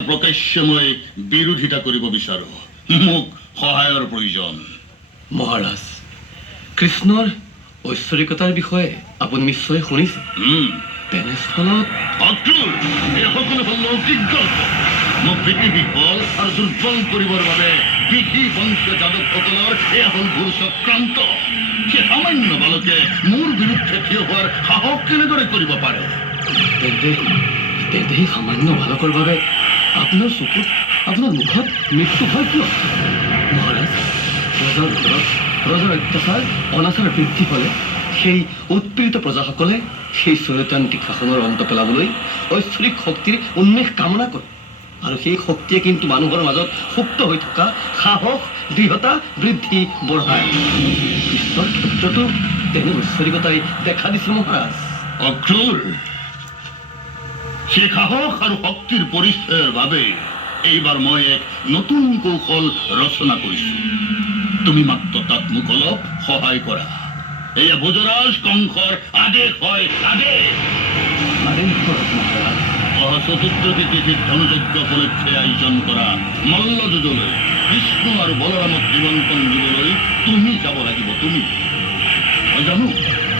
প্ৰকাশ্য মই বিৰোধিতা কৰিব বিচাৰো মোক সহায়ৰ প্ৰয়োজন মহাৰাজ কৃষ্ণৰ ঐশ্বৰিকতাৰ বিষয়ে আপুনি নিশ্চয় শুনিছে তেনেস্থলত অক্টোৰ এই সকলো হ'ল লৌকিক গল্প মোক বিবল আৰু দুৰ্বল কৰিবৰ বাবে বিধি বংশ যাদৱসকলৰ এয়া হ'ল ঘোৰ চক্ৰান্ত সেই সামান্য বালকে মোৰ বিৰুদ্ধে থিয় হোৱাৰ সাহস কেনেদৰে কৰিব পাৰে তেন্তে সেই সামান্য বালকৰ বাবে আপোনাৰ চকুত আপোনাৰ মুখত মৃত্যু হয় কিয় মহাৰাজ ৰজাৰ অত্যাচাৰ অনাচাৰ বৃদ্ধি পালে সেই উৎপীড়িত প্ৰজাসকলে সেই স্বৈৰতান্ত্ৰিক শাসনৰ অন্ত পেলাবলৈ ঐশ্বৰিক শক্তিৰ উন্মেষ কামনা কৰে আৰু সেই শক্তিয়ে কিন্তু মানুহৰ মাজত সুপ্ত হৈ থকা সাহস দৃঢ়তা বৃদ্ধি বঢ়ায় কৃষ্ণৰ ক্ষেত্ৰতো তেনে ঐশ্বৰিকতাই দেখা দিছে মহাৰাজ অক্টোৰ সেই সাহস আৰু শক্তিৰ পৰিচয়ৰ বাবে এইবাৰ মই এক নতুন কৌশল ৰচনা কৰিছো তুমি মাত্ৰ তাত মোক অলপ সহায় কৰা এয়া ভোজৰাজ কংসৰ আদেশ হয় আদেশ মহাৰাজ চতুৰ্দশী তিথিত ধনুযজ্ঞ উপলক্ষে আয়োজন কৰা মল্লযুঁজলৈ কৃষ্ণ আৰু বলৰামক নিমন্ত্ৰণ দিবলৈ তুমি যাব লাগিব তুমি মই জানো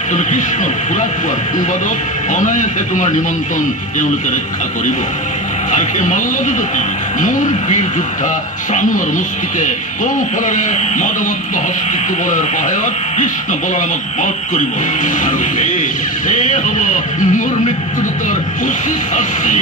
তুমি কৃষ্ণৰ খুৰাক খোৱাৰ সুবাদত অনায়াসে তোমাৰ নিমন্ত্ৰণ তেওঁলোকে ৰক্ষা কৰিব আৰু সেই মল্লযুঁজতি মোৰ বীৰ যোদ্ধা শ্ৰাণুৰ মুষ্টিকে কৌশলেৰে মদমত্ত হস্তি কুবলৰ সহায়ত কৃষ্ণ বলৰামক বধ কৰিব আৰু এই হ'ব মোৰ মৃত্যুদূতৰ উচিত শাস্তি